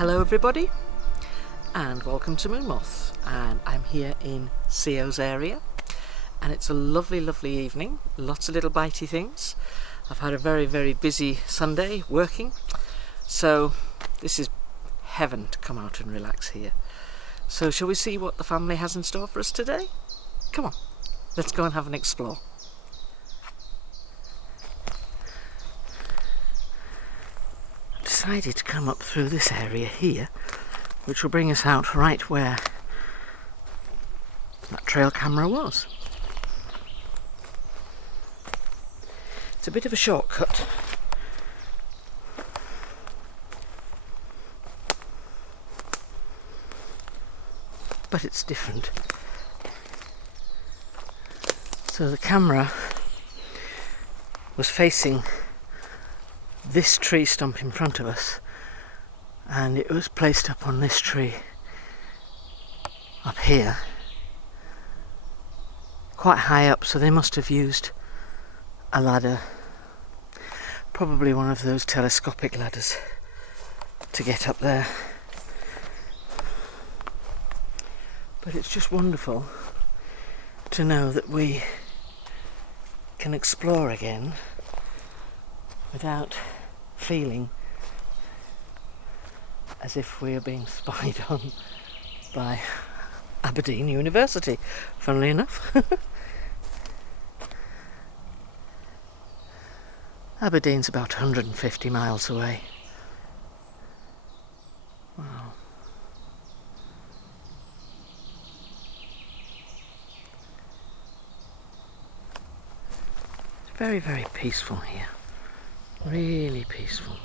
Hello everybody and welcome to Moonmoth, and I'm here in CO's area and it's a lovely evening, lots of little bitey things. I've had a very busy Sunday working, so this is heaven to come out and relax here. So shall we see what the family has in store for us today? Come on, let's go and have an explore. Decided to come up through this area here, which will bring us out right where that trail camera was. It's a bit of a shortcut, but it's different. So the camera was facing this tree stump in front of us, and it was placed up on this tree up here, quite high up, so they must have used a ladder, probably one of those telescopic ladders, to get up there. But it's just wonderful to know that we can explore again without feeling as if we are being spied on by Aberdeen University, funnily enough. Aberdeen's about 150 miles away. Wow. It's very peaceful here. Really peaceful.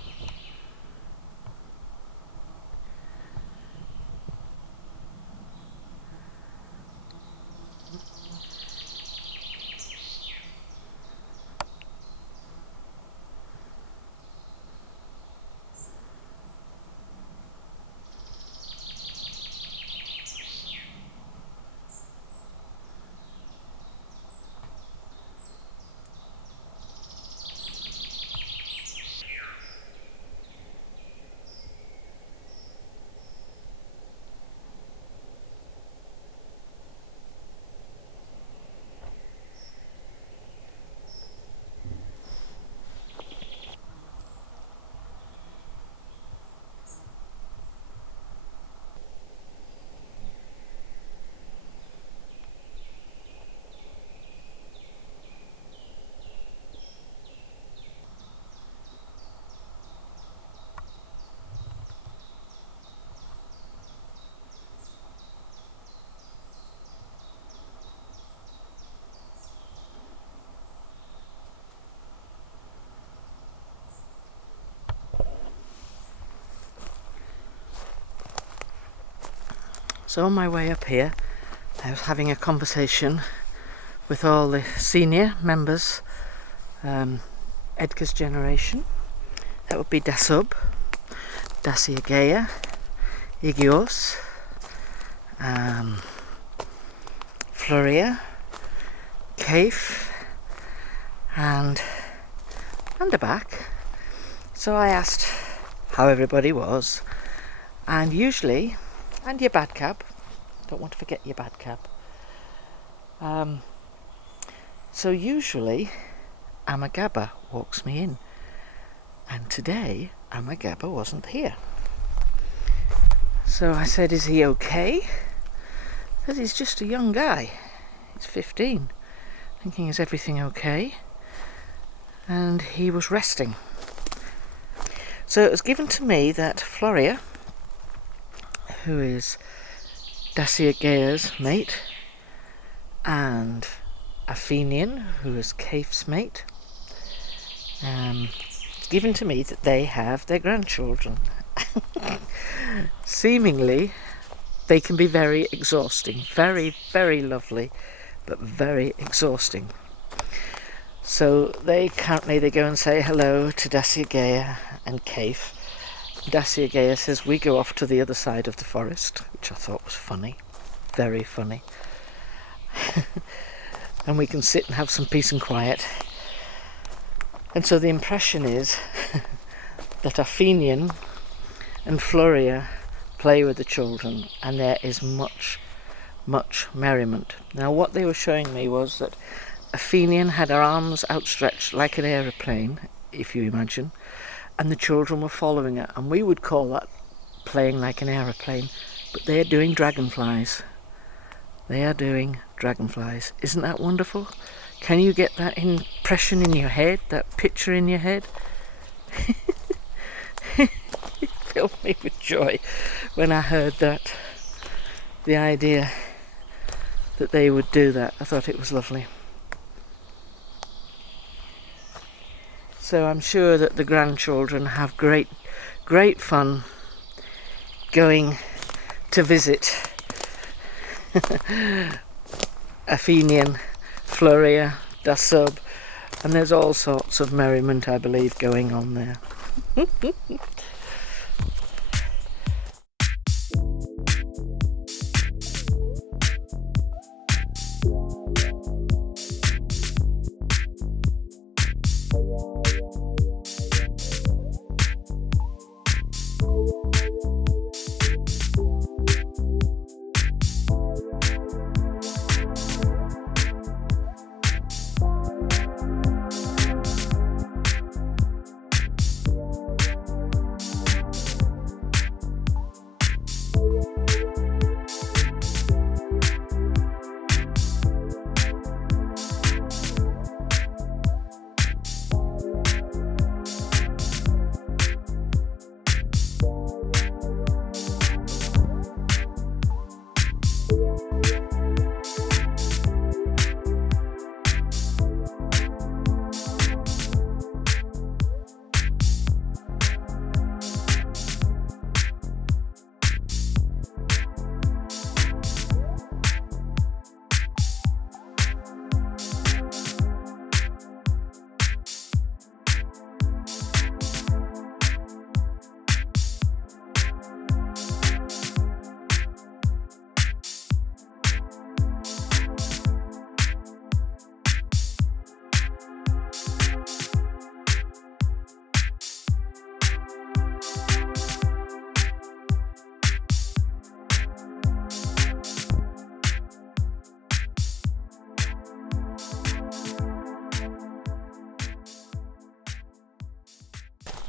So on my way up here, I was having a conversation with all the senior members, Edgar's generation. That would be Dasub, Dasiagea, Igios, Fleurea, Cafe, and the back. So I asked how everybody was, and usually, and your bad cab, don't want to forget your bad cab. So usually Amagaba walks me in, and today and my Gabba wasn't here. So I said, is he okay? Because he's just a young guy. He's 15. Thinking, is everything okay? And he was resting. So it was given to me that Fleurea, who is Dacia Gaia's mate, and Afeanean, who is Kaif's mate, it's given to me that they have their grandchildren. Seemingly, they can be very exhausting. Very, very lovely, but very exhausting. So they go and say hello to Dacia Gaia and Kaif. Dacia Gaia says we go off to the other side of the forest, which I thought was funny. Very funny. And we can sit and have some peace and quiet. And so the impression is that Afeanean and Fleurea play with the children, and there is much, much merriment. Now what they were showing me was that Afeanean had her arms outstretched like an aeroplane, if you imagine, and the children were following her, and we would call that playing like an aeroplane, but they are doing dragonflies. They are doing dragonflies. Isn't that wonderful? Can you get that impression in your head, that picture in your head? It filled me with joy when I heard that, the idea that they would do that. I thought it was lovely. So I'm sure that the grandchildren have great, great fun going to visit Afeanean, Fleurea, Dasub, and there's all sorts of merriment, I believe, going on there.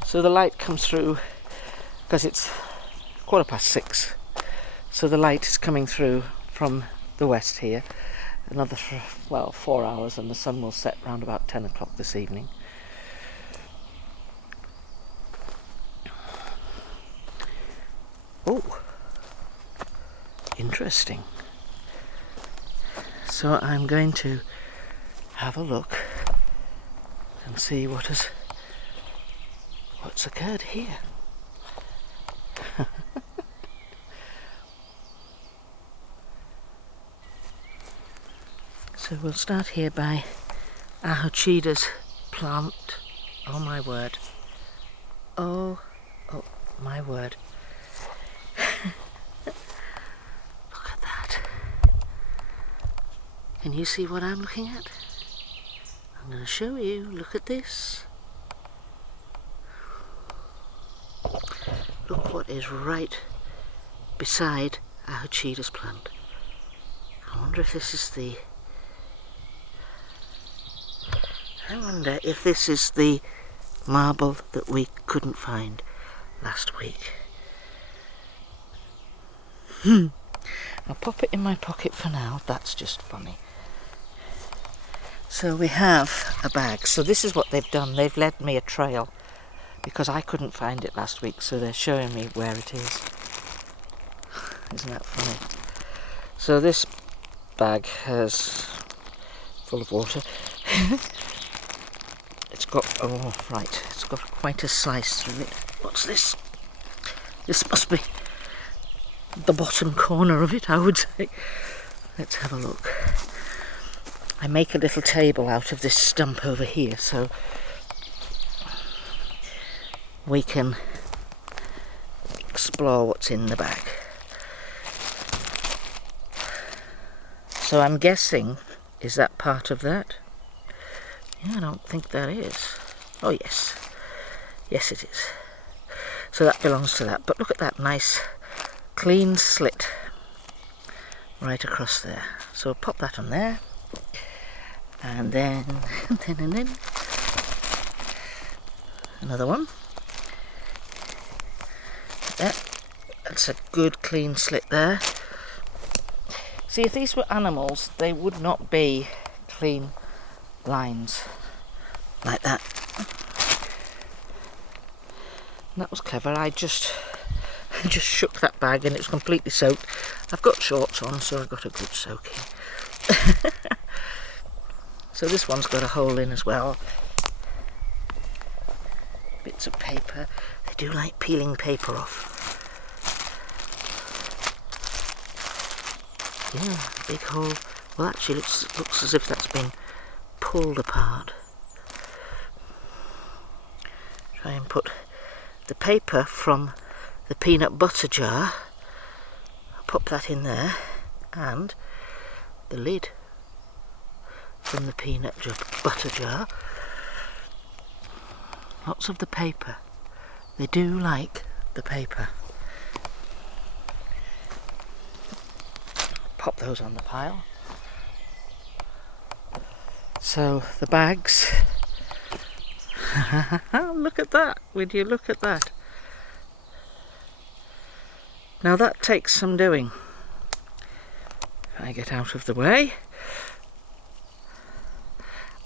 So the light comes through, because it's 6:15, so the light is coming through from the west here. Another 4 hours and the sun will set round about 10 o'clock this evening. Oh, interesting. So I'm going to have a look and see what's occurred here. So we'll start here by Ahochida's plant. Oh my word. Oh my word. Look at that. Can you see what I'm looking at? I'm going to show you. Look at this. Look what is right beside Ahochida's plant. I wonder if this is the marble that we couldn't find. last week. I'll pop it in my pocket for now. That's just funny. So we have a bag. So this is what they've done. They've led me a trail because I couldn't find it last week, so they're showing me where it is. Isn't that funny? So this bag has full of water. It's got, oh right, it's got quite a slice through it. What's this? This must be the bottom corner of it, I would say. Let's have a look. I make a little table out of this stump over here so we can explore what's in the bag. So I'm guessing, is that part of that? Yeah, I don't think that is. Oh yes. Yes it is. So that belongs to that. But look at that nice clean slit right across there. So pop that on there. And then another one. That's a good clean slit there. See, if these were animals, they would not be clean lines like that. And that was clever. I just shook that bag and it's completely soaked. I've got shorts on, so I've got a good soaking. So this one's got a hole in as well. Bits of paper. They do like peeling paper off. Yeah, big hole. Well, actually looks as if that's been pulled apart. Try and put the paper from the peanut butter jar. Pop that in there, and the lid from the peanut butter jar. Lots of the paper. They do like the paper. Pop those on the pile. So the bags. Look at that. Would you look at that? Now that takes some doing. If I get out of the way.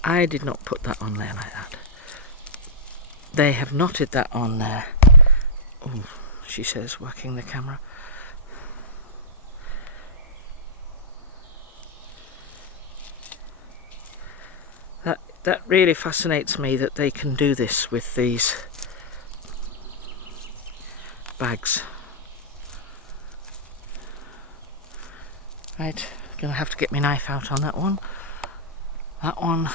I did not put that on there like that. They have knotted that on there. Oh, she says, whacking the camera. That really fascinates me that they can do this with these bags. Right, gonna have to get my knife out on that one. That one,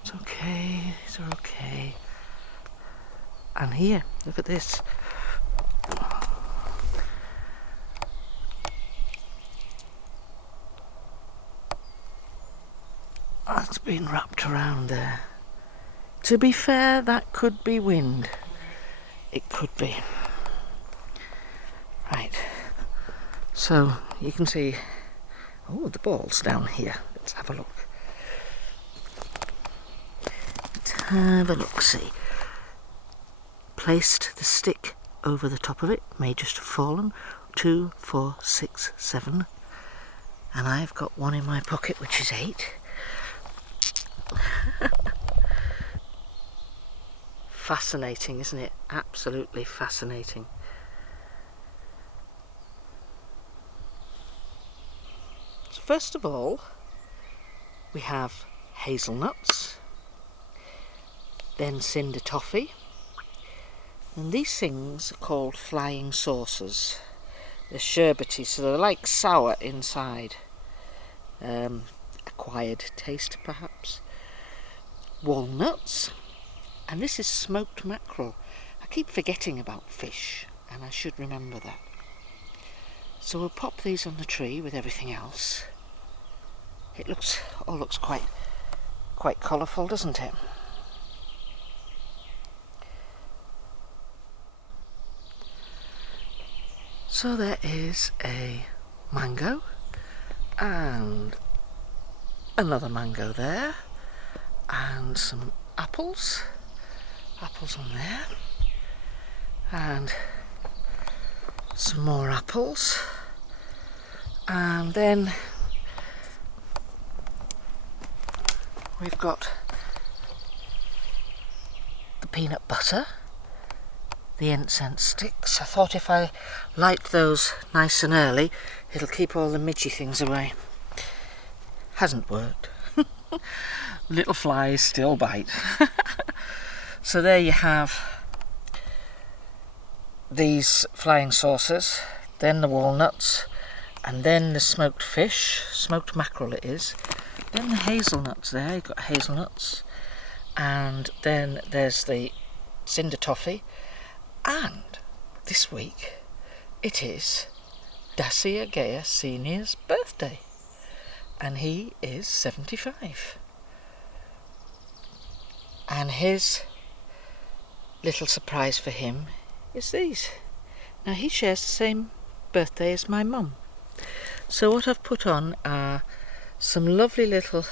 it's okay, these are okay. And here, look at this. That's been wrapped around there. To be fair, that could be wind. It could be. Right. So you can see, oh, the ball's down here. Let's have a look. Let's have a look, see. Placed the stick over the top of it, may just have fallen. 2, 4, 6, 7. And I've got one in my pocket, which is 8. Fascinating, isn't it? Absolutely fascinating. So first of all, we have hazelnuts, then cinder toffee, and these things are called flying saucers. They're sherbety, so they're like sour inside. Acquired taste, perhaps. Walnuts, and this is smoked mackerel. I keep forgetting about fish, and I should remember that. So we'll pop these on the tree with everything else. It looks quite colourful, doesn't it? So there is a mango and another mango there, and some apples on there, and some more apples, and then we've got the peanut butter, the incense sticks. I thought if I light those nice and early, it'll keep all the midgy things away. Hasn't worked. Little flies still bite. So there you have these flying saucers, then the walnuts, and then the smoked fish, smoked mackerel it is, then the hazelnuts there, you've got hazelnuts, and then there's the cinder toffee, and this week it is Dacia Gaya Senior's birthday, and he is 75. And his little surprise for him is these. Now he shares the same birthday as my mum. So what I've put on are some lovely little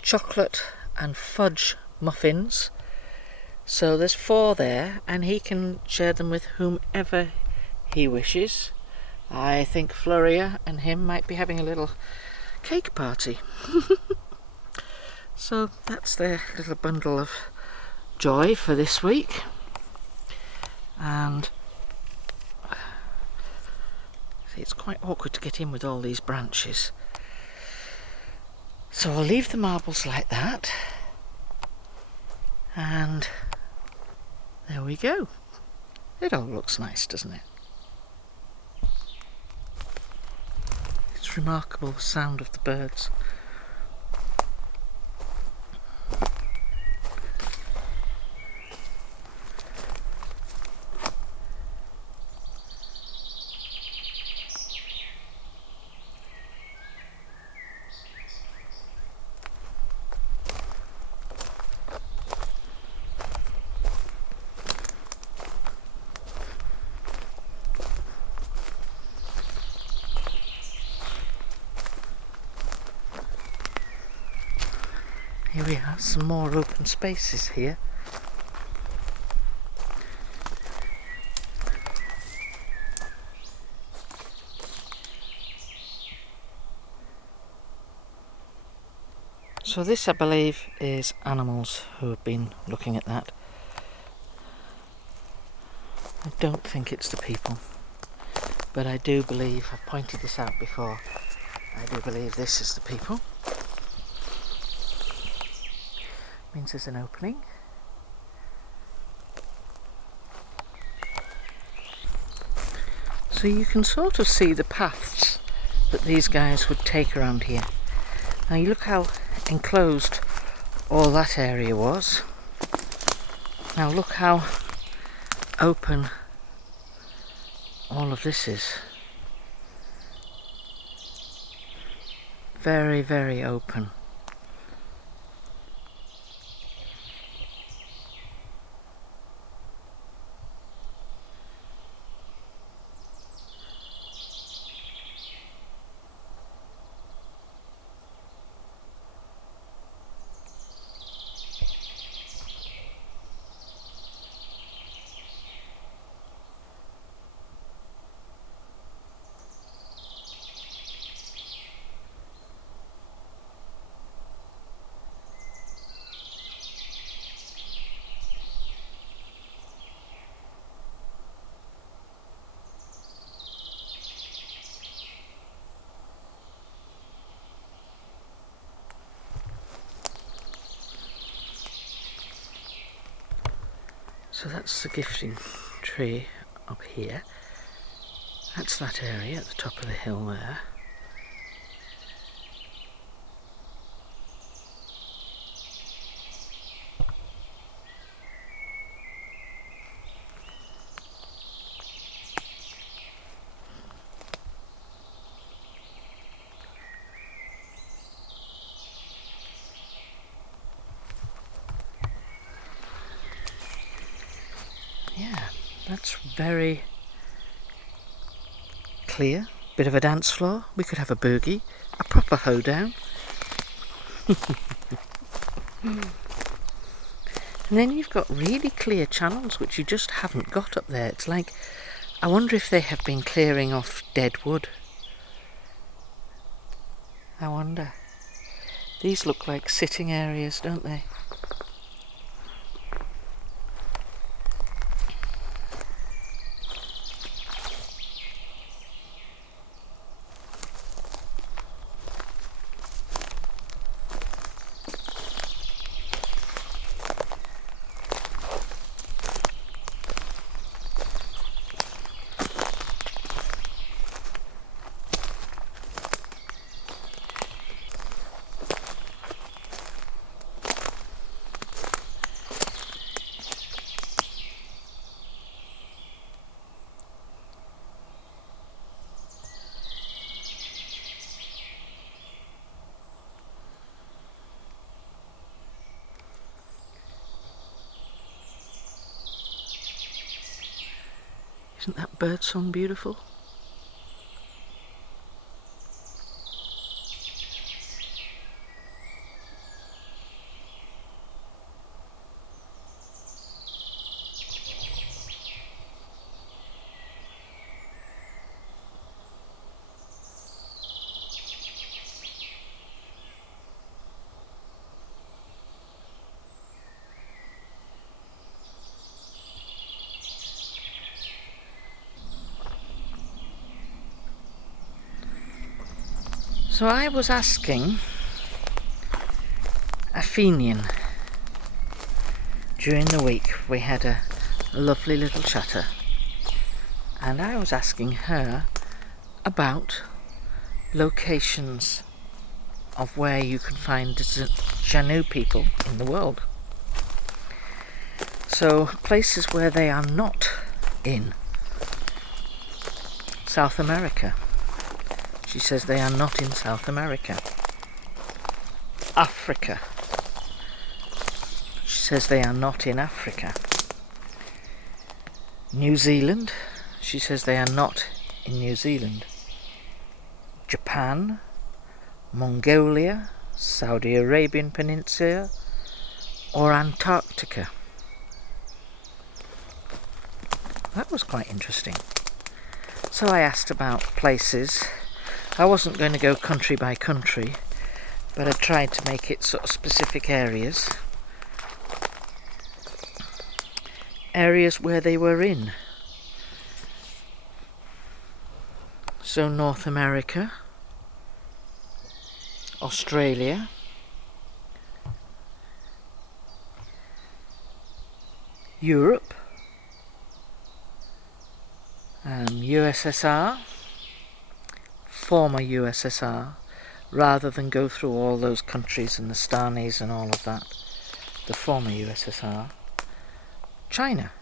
chocolate and fudge muffins. So there's 4 there, and he can share them with whomever he wishes. I think Fleurea and him might be having a little cake party. So that's their little bundle of joy for this week. And see, it's quite awkward to get in with all these branches. So I'll leave the marbles like that. And there we go. It all looks nice, doesn't it? It's remarkable, the sound of the birds. Here we have some more open spaces here. So this, I believe, is animals who have been looking at that. I don't think it's the people, but I do believe, I've pointed this out before, I do believe this is the people. Means there's an opening. So you can sort of see the paths that these guys would take around here. Now you look how enclosed all that area was. Now look how open all of this is. Very, very open. So that's the gifting tree up here. That's that area at the top of the hill there. Yeah, that's very clear. Bit of a dance floor. We could have a boogie, a proper hoedown. And then you've got really clear channels which you just haven't got up there. It's like, I wonder if they have been clearing off dead wood. I wonder. These look like sitting areas, don't they? Isn't that bird song beautiful? So I was asking Afeanean during the week. We had a lovely little chatter, and I was asking her about locations of where you can find Janu people in the world. So places where they are not in. South America. She says they are not in South America. Africa. She says they are not in Africa. New Zealand. She says they are not in New Zealand. Japan, Mongolia, Saudi Arabian Peninsula, or Antarctica. That was quite interesting. So I asked about places. I wasn't going to go country by country, but I tried to make it sort of specific areas. Areas where they were in. So North America, Australia, Europe, USSR, former USSR, rather than go through all those countries and the Stanis and all of that, the former USSR, China,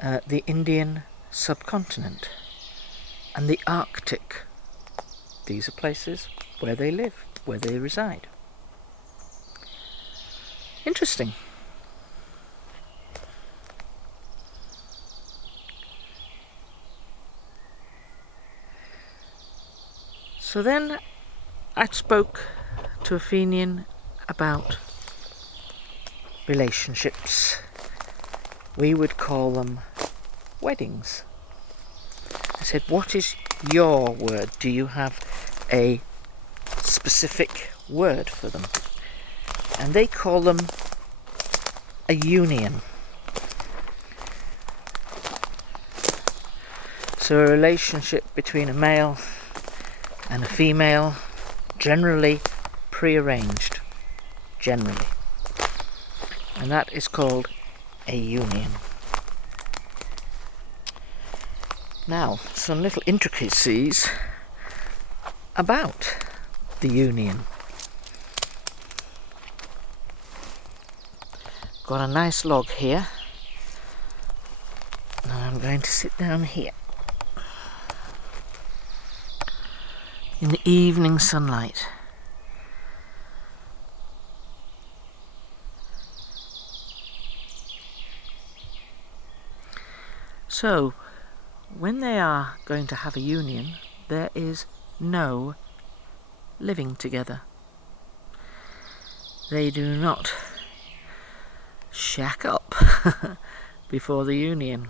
the Indian subcontinent, and the Arctic. These are places where they live, where they reside. Interesting. So then I spoke to Afeanean about relationships. We would call them weddings. I said, what is your word? Do you have a specific word for them? And they call them a union. So a relationship between a male and a female, generally prearranged, generally. And that is called a union. Now, some little intricacies about the union. Got a nice log here. Now I'm going to sit down here in the evening sunlight. So, when they are going to have a union, there is no living together. They do not shack up before the union.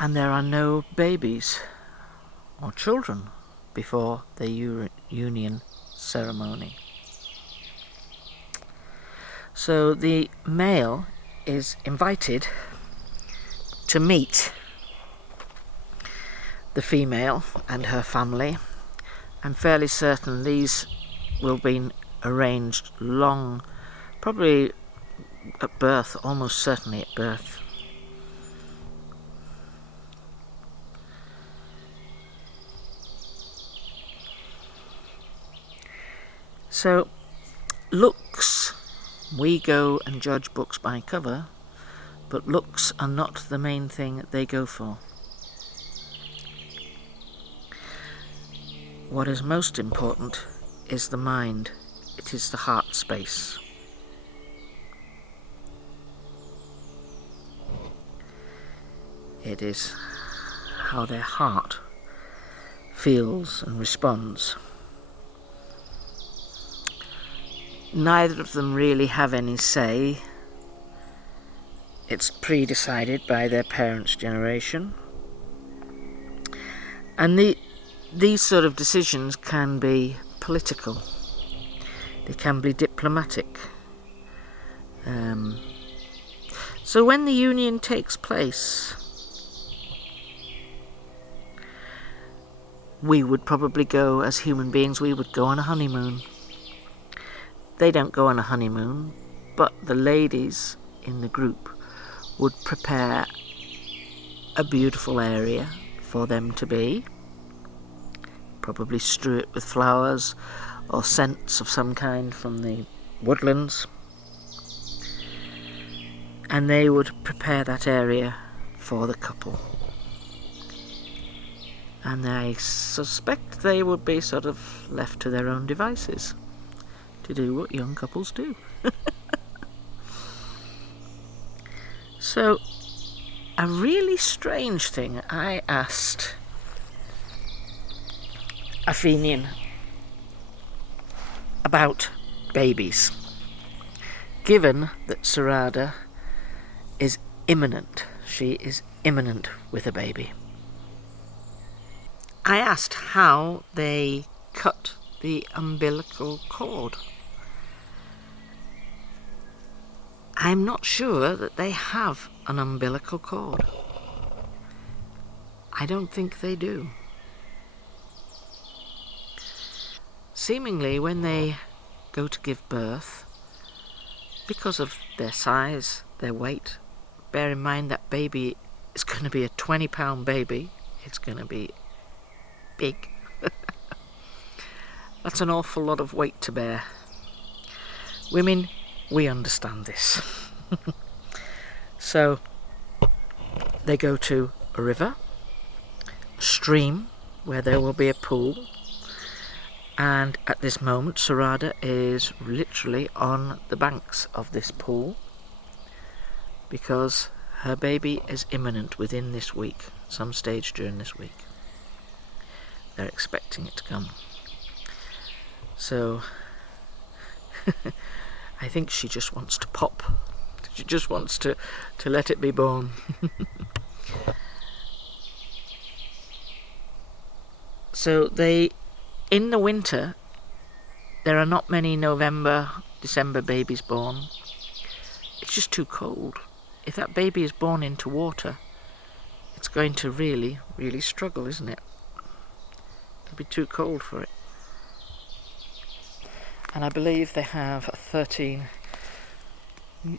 And there are no babies or children before the union ceremony. So the male is invited to meet the female and her family. I'm fairly certain these will be arranged long, probably at birth, almost certainly at birth. So, looks, we go and judge books by cover, but looks are not the main thing they go for. What is most important is the mind. It is the heart space. It is how their heart feels and responds. Neither of them really have any say. It's pre-decided by their parents' generation. And these sort of decisions can be political. They can be diplomatic. So when the union takes place, we would probably go, as human beings, we would go on a honeymoon. They don't go on a honeymoon, but the ladies in the group would prepare a beautiful area for them to be. Probably strew it with flowers or scents of some kind from the woodlands. And they would prepare that area for the couple. And I suspect they would be sort of left to their own devices to do what young couples do. So, a really strange thing, I asked Afeanean about babies, given that Sarada is imminent. She is imminent with a baby. I asked how they cut the umbilical cord. I'm not sure that they have an umbilical cord. I don't think they do. Seemingly, when they go to give birth, because of their size, their weight, bear in mind that baby is going to be a 20-pound baby. It's going to be big. That's an awful lot of weight to bear. Women, we understand this. So they go to a river, a stream, where there will be a pool, and at this moment Sarada is literally on the banks of this pool because her baby is imminent within this week, some stage during this week. They're expecting it to come. So I think she just wants to pop. She just wants to let it be born. So in the winter, there are not many November, December babies born. It's just too cold. If that baby is born into water, it's going to really, really struggle, isn't it? It'll be too cold for it. And I believe they have 13,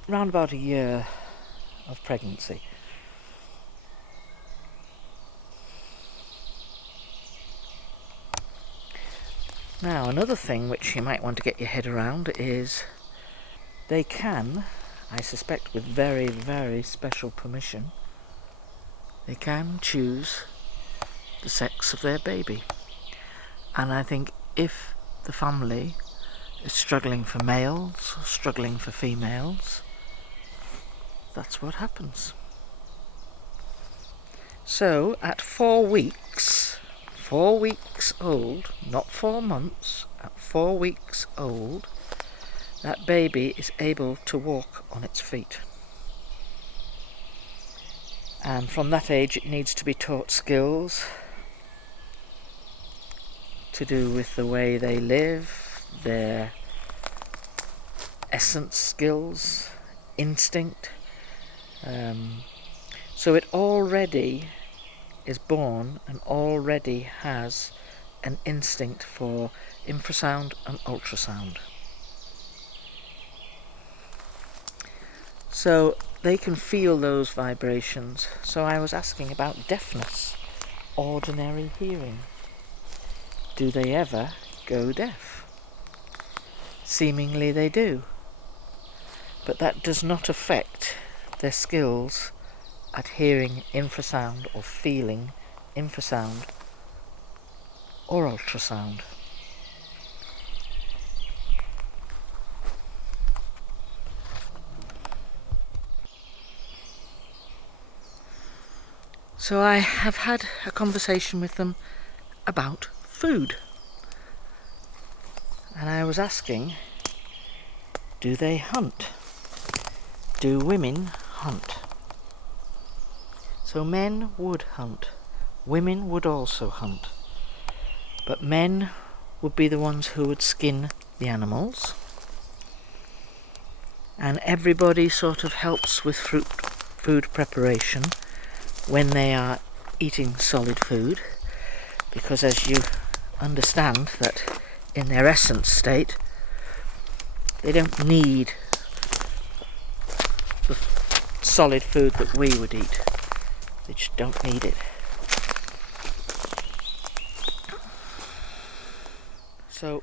round about a year of pregnancy. Now, another thing which you might want to get your head around is they can, I suspect with very, very special permission, they can choose the sex of their baby. And I think if the family is struggling for males, struggling for females, that's what happens. So, at 4 weeks old, not 4 months, at 4 weeks old, that baby is able to walk on its feet. And from that age it needs to be taught skills to do with the way they live, their essence skills, instinct. So it already is born and already has an instinct for infrasound and ultrasound. So they can feel those vibrations. So I was asking about deafness, ordinary hearing. Do they ever go deaf? Seemingly they do. But that does not affect their skills at hearing infrasound or feeling infrasound or ultrasound. So I have had a conversation with them about food. And I was asking, do they hunt? Do women hunt? So men would hunt. Women would also hunt. But men would be the ones who would skin the animals. And everybody sort of helps with food preparation when they are eating solid food, because as you understand that in their essence state they don't need the solid food that we would eat. They just don't need it. So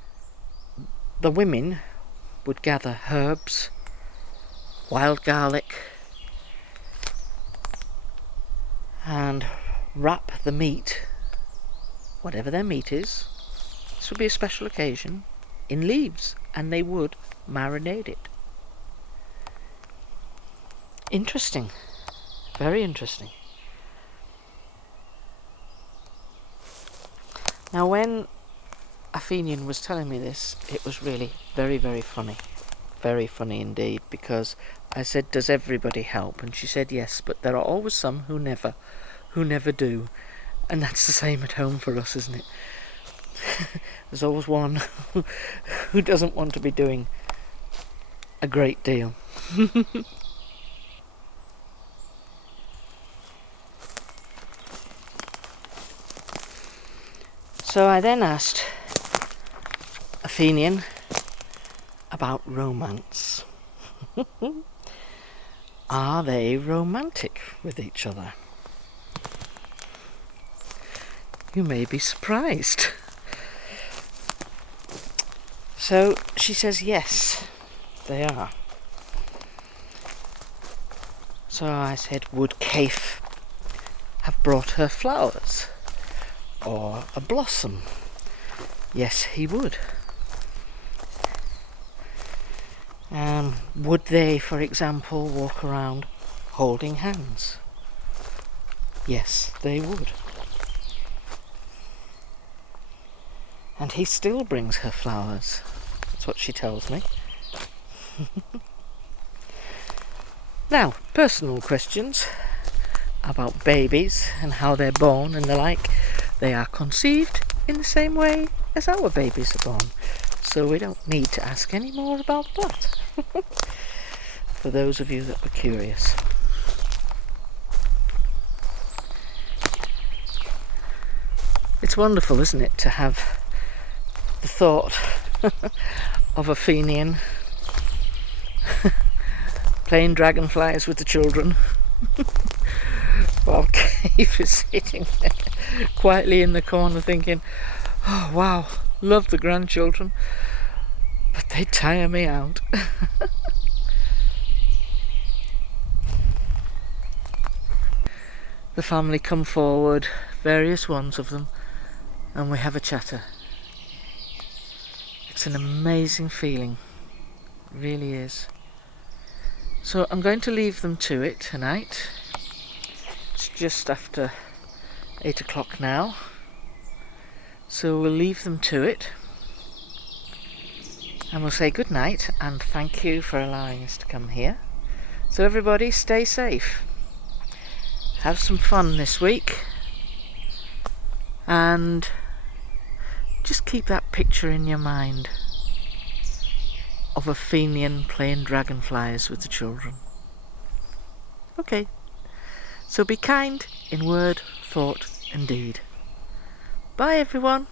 the women would gather herbs, wild garlic, and wrap the meat, whatever their meat is, this would be a special occasion, in leaves, and they would marinate it. Interesting. Very interesting. Now when Afeanean was telling me this, it was really very, very funny. Very funny indeed, because I said, does everybody help? And she said yes, but there are always some who never do. And that's the same at home for us, isn't it? There's always one who doesn't want to be doing a great deal. So I then asked Afeanean about romance. Are they romantic with each other? You may be surprised. So she says yes, they are. So I said, would Kaif have brought her flowers or a blossom? Yes, he would. Would they, for example, walk around holding hands? Yes, they would. And he still brings her flowers. That's what she tells me. Now, personal questions about babies and how they're born and the like. They are conceived in the same way as our babies are born. So we don't need to ask any more about that. For those of you that were curious. It's wonderful, isn't it, to have the thought of Afeanean playing dragonflies with the children while Kaif is sitting there quietly in the corner thinking, oh wow, love the grandchildren, but they tire me out. The family come forward, various ones of them, and we have a chatter. It's an amazing feeling, it really is. So I'm going to leave them to it tonight. It's just after 8 o'clock now, so we'll leave them to it. And we'll say good night and thank you for allowing us to come here. So everybody stay safe. Have some fun this week. And just keep that picture in your mind of Afeanean playing dragonflies with the children. Okay. So be kind in word, thought and deed. Bye everyone.